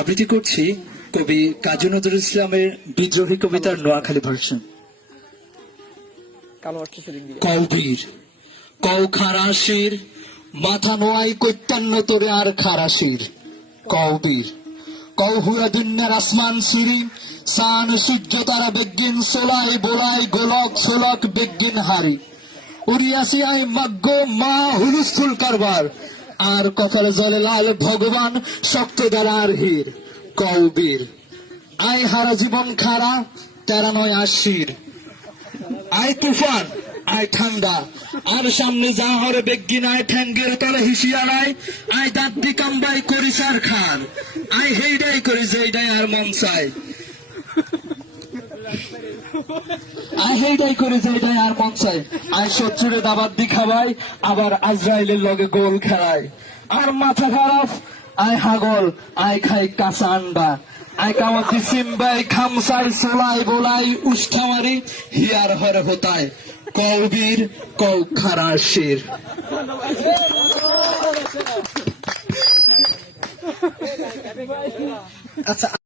আবৃত্তি করছি কবি কাজী নজরুল ইসলামের বিদ্রোহী কবিতার নোয়াখালী ভার্সন। কৌবীর কৌ খারাশির মাথা নোয়াই কৈত্যান্ন তোরে আর খারাশির কৌবীর কৌ হুরা দুনিয়ার আসমান সিরি সান সূর্য তারা বেগিন সোলাই বোলাই গোলক সোলক বেগিন হারি উড়িয়াছি আই মাগ্য মা হুলুস্থুল কারবার আর কপালে জলে লাল ভগবান শক্ত দ্বারার হীর কৌবীর আই হারা জীবন খারা তেরা নয় আশির আই তুফান আই ঠান্ডা আর সামনে যা হরে বেগিন আই ঠ্যাঙ্গের তলে হিসিয়া নাই আই দাঁত কাম্বাই করি সার খান আই হেইডাই করি যেইডাই আর মন চাই আই হেইডাই করি যেইডাই আর মন চাই আই শত্রুরে দাবাত দি খাবাই আবার আজরাইলের লগে গোল খেলায় আর মাথা খারাপ আই হাগল আই খাই কাঁচা আন্ডা আই কামাতি সিম্বাই খামসাই সোলাই বোলাই উষ্ঠামারি হিয়ার হরে হতায় কৌবীর কৌ খারাশির। আচ্ছা।